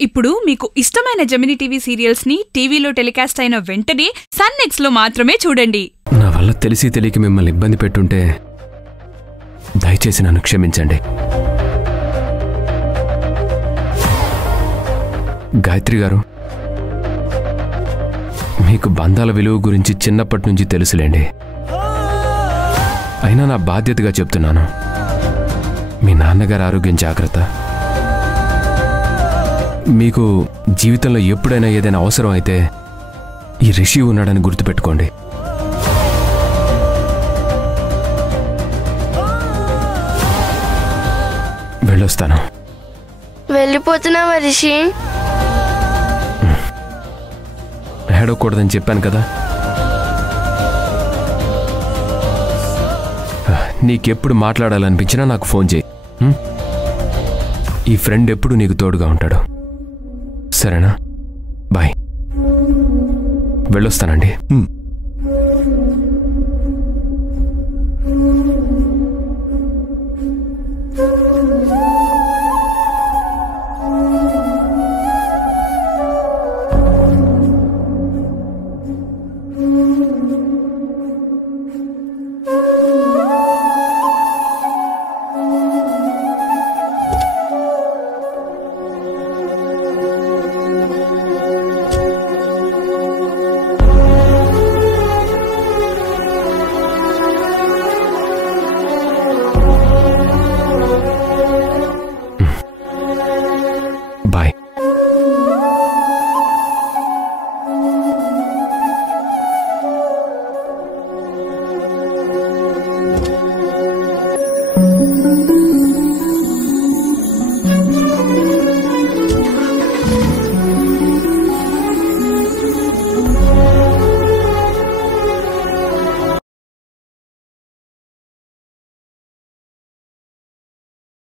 ఇప్పుడు మీకు ఇష్టమైన జెమినీ టీవీ సీరియల్స్ ని టీవీలో టెలికాస్ట్ అయిన వెంటనే సన్ నెక్స్ట్ లో మాత్రమే చూడండి. నా వల్ల తెలిసి తెలియక మిమ్మల్ని ఇబ్బంది పెట్టుంటే దయచేసి నన్ను క్షమించండి. గాయత్రి గారు, మీకు బంధాల విలువ గురించి చిన్నప్పటి నుంచి తెలుసులేండి. అయినా నా బాధ్యతగా చెప్తున్నాను, మీ నాన్నగారి ఆరోగ్యం జాగ్రత్త. మీకు జీవితంలో ఎప్పుడైనా ఏదైనా అవసరం అయితే ఈ రిషి ఉన్నాడని గుర్తుపెట్టుకోండి. వెళ్ళొస్తాను. వెళ్ళిపోతున్నావా రిషి? ఏడవకూడదని చెప్పాను కదా. నీకెప్పుడు మాట్లాడాలనిపించినా నాకు ఫోన్ చేయి. ఈ ఫ్రెండ్ ఎప్పుడు నీకు తోడుగా ఉంటాడు. సరేనా? బాయ్. వెళ్ళొస్తానండి.